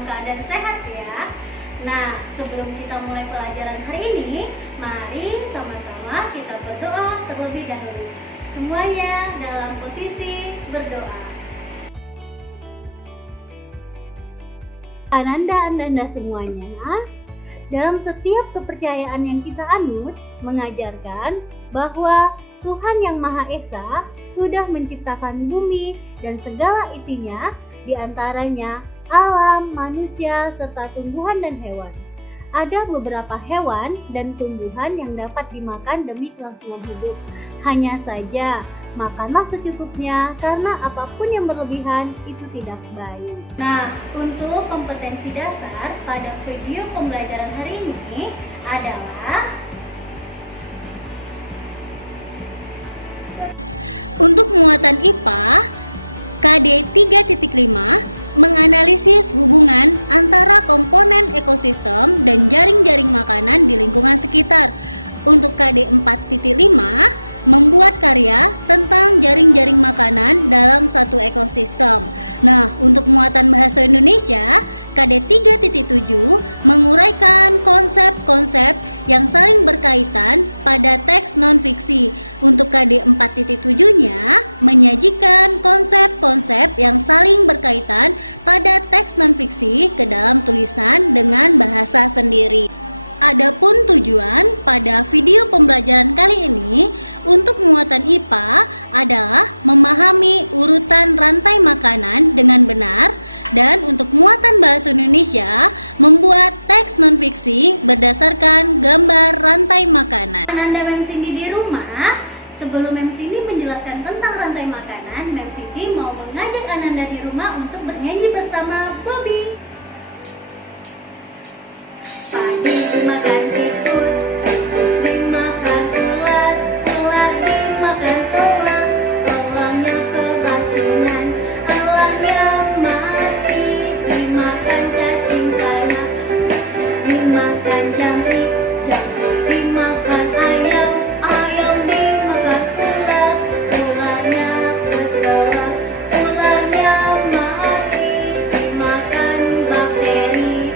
dalam keadaan sehat ya. Nah, sebelum kita mulai pelajaran hari ini, mari sama-sama kita berdoa terlebih dahulu. Semuanya dalam posisi berdoa. Ananda semuanya, dalam setiap kepercayaan yang kita anut mengajarkan bahwa Tuhan yang Maha Esa sudah menciptakan bumi dan segala isinya, diantaranya alam, manusia, serta tumbuhan dan hewan. Ada beberapa hewan dan tumbuhan yang dapat dimakan demi kelangsungan hidup. Hanya saja, makanlah secukupnya karena apapun yang berlebihan itu tidak baik. Nah, untuk kompetensi dasar pada video pembelajaran hari ini adalah Ananda Mem Cindy di rumah. Sebelum Mem Cindy menjelaskan tentang rantai makanan, Mem Cindy mau mengajak Ananda di rumah untuk bernyanyi bersama Bobby. Padi dimakan tikus, dimakan ulat, ulat dimakan elang, elangnya keracunan, elangnya mati, dimakan cacing tanah, dimakan jampi, jampi dimakan ayam, ayam dimakan ular, ularnya berselak, ularnya mati, dimakan bakteri.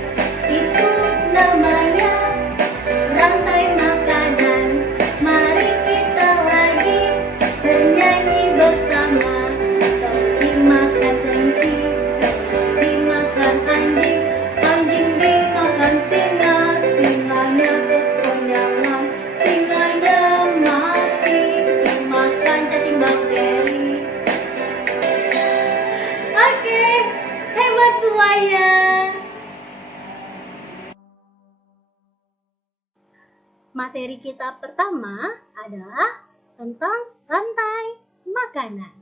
Itu namanya rantai makanan. Mari kita lagi bernyanyi bersama. Dimakan kelinci, dimakan anjing, anjing dimakan singa, singanya kekonyolan, singanya mati, dimakan cacing bakteri. Oke, hebat semuanya. Materi kita pertama adalah tentang rantai makanan.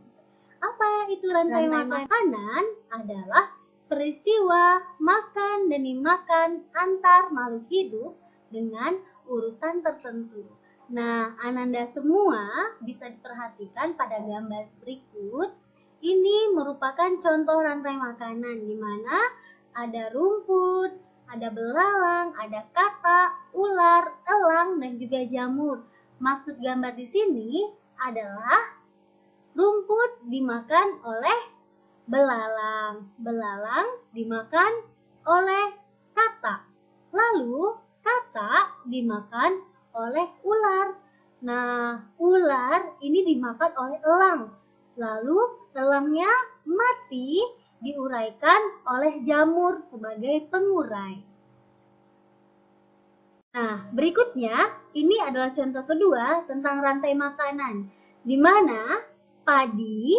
Apa itu rantai makanan? Adalah peristiwa makan dan dimakan antar makhluk hidup dengan urutan tertentu. Nah, Ananda semua bisa diperhatikan pada gambar berikut. Ini merupakan contoh rantai makanan di mana ada rumput, ada belalang, ada katak, ular, elang, dan juga jamur. Maksud gambar di sini adalah rumput dimakan oleh belalang, belalang dimakan oleh katak, lalu katak dimakan oleh ular. Nah, ular ini dimakan oleh elang, lalu elangnya mati diuraikan oleh jamur sebagai pengurai. Nah, berikutnya ini adalah contoh kedua tentang rantai makanan, di mana padi,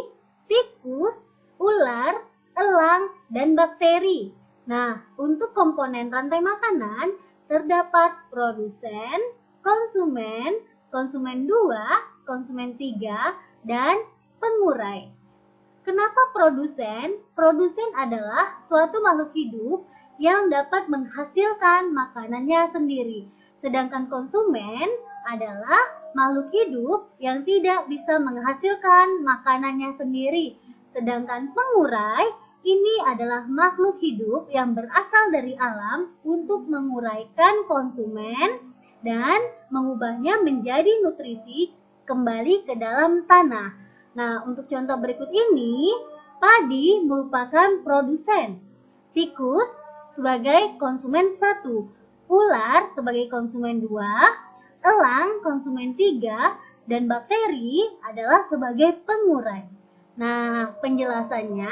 tikus, ular, elang, dan bakteri. Nah, untuk komponen rantai makanan terdapat produsen, konsumen, konsumen 2, konsumen 3, dan pengurai. Kenapa produsen? Produsen adalah suatu makhluk hidup yang dapat menghasilkan makanannya sendiri. Sedangkan konsumen adalah makhluk hidup yang tidak bisa menghasilkan makanannya sendiri. Sedangkan pengurai ini adalah makhluk hidup yang berasal dari alam untuk menguraikan konsumen dan mengubahnya menjadi nutrisi kembali ke dalam tanah. Nah, untuk contoh berikut ini, padi merupakan produsen, tikus sebagai konsumen 1, ular sebagai konsumen 2, elang konsumen 3, dan bakteri adalah sebagai pengurai. Nah, penjelasannya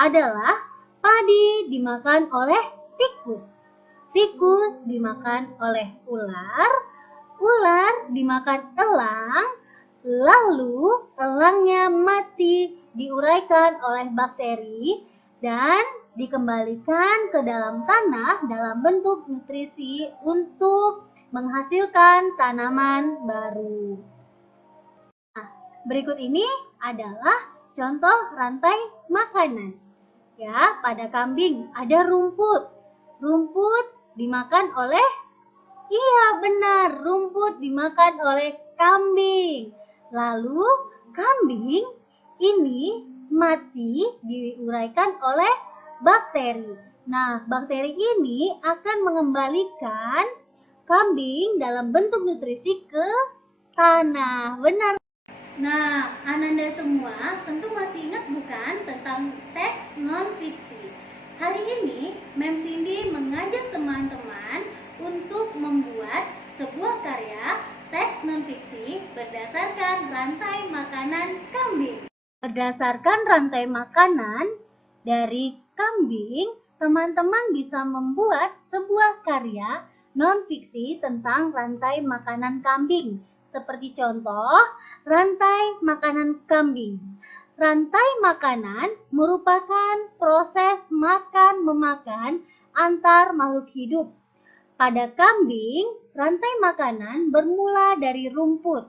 adalah padi dimakan oleh tikus, tikus dimakan oleh ular, ular dimakan elang, lalu elangnya mati diuraikan oleh bakteri dan dikembalikan ke dalam tanah dalam bentuk nutrisi untuk menghasilkan tanaman baru. Nah, berikut ini adalah contoh rantai makanan. Ya, pada kambing ada rumput. Rumput dimakan oleh, iya benar, rumput dimakan oleh kambing. Lalu kambing ini mati diuraikan oleh bakteri. Nah, bakteri ini akan mengembalikan kambing dalam bentuk nutrisi ke tanah. Benar. Nah, Ananda semua tentu masih ingat bukan tentang teks non-fiksi? Hari ini, Mem Cindy mengajak teman-teman untuk membuat sebuah karya teks non-fiksi berdasarkan rantai makanan kambing. Berdasarkan rantai makanan dari kambing, teman-teman bisa membuat sebuah karya non-fiksi tentang rantai makanan kambing. Seperti contoh, rantai makanan kambing. Rantai makanan merupakan proses makan-memakan antar makhluk hidup. Pada kambing, rantai makanan bermula dari rumput.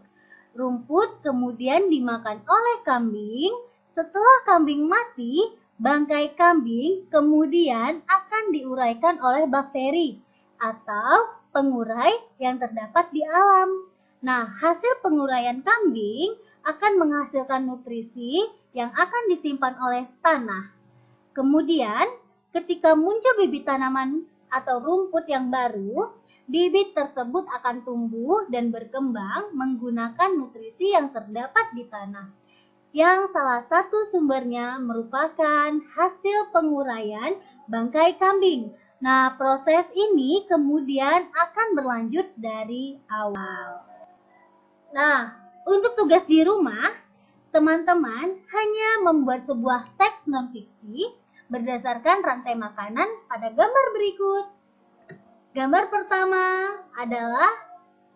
Rumput kemudian dimakan oleh kambing. Setelah kambing mati, bangkai kambing kemudian akan diuraikan oleh bakteri atau pengurai yang terdapat di alam. Nah, hasil penguraian kambing akan menghasilkan nutrisi yang akan disimpan oleh tanah. Kemudian, ketika muncul bibit tanaman atau rumput yang baru, bibit tersebut akan tumbuh dan berkembang menggunakan nutrisi yang terdapat di tanah. Yang salah satu sumbernya merupakan hasil penguraian bangkai kambing. Nah, proses ini kemudian akan berlanjut dari awal. Nah, untuk tugas di rumah, teman-teman hanya membuat sebuah teks non-fiksi berdasarkan rantai makanan pada gambar berikut. Gambar pertama adalah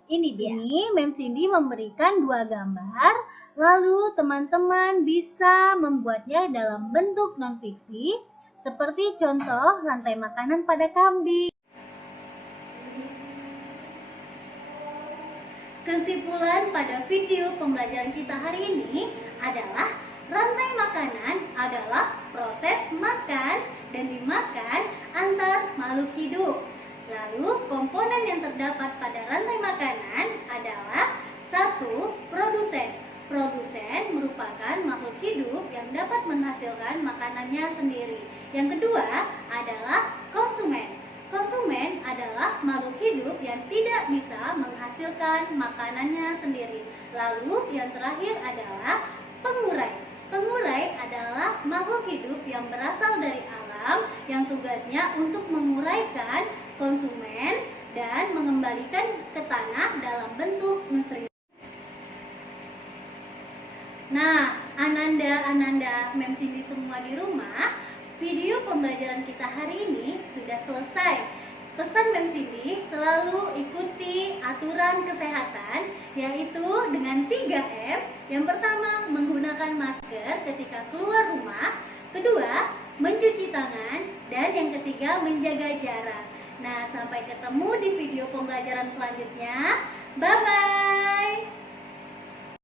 ini dia. Ini Mem Cindy memberikan 2 gambar, lalu teman-teman bisa membuatnya dalam bentuk non-fiksi, seperti contoh rantai makanan pada kambing. Kesimpulan pada video pembelajaran kita hari ini adalah rantai makanan adalah proses makan dan dimakan antar makhluk hidup. Lalu komponen yang terdapat pada rantai makanan adalah 1. Produsen. Produsen merupakan makhluk hidup yang dapat menghasilkan makanannya sendiri. Yang kedua adalah konsumen. Konsumen adalah makhluk hidup yang tidak bisa menghasilkan makanannya sendiri. Lalu yang terakhir adalah pengurai. Pengurai adalah makhluk hidup yang berasal dari alam yang tugasnya untuk menguraikan konsumen dan mengembalikan ke tanah dalam bentuk nutrisi. Nah, Ananda Mem Cindy semua di rumah, video pembelajaran kita hari ini sudah selesai. Pesan Mem Cindy selalu ikuti aturan kesehatan, yaitu dengan 3M. Yang pertama, menggunakan masker ketika keluar rumah. Kedua, mencuci tangan. Dan yang ketiga, menjaga jarak. Nah, sampai ketemu di video pembelajaran selanjutnya. Bye-bye.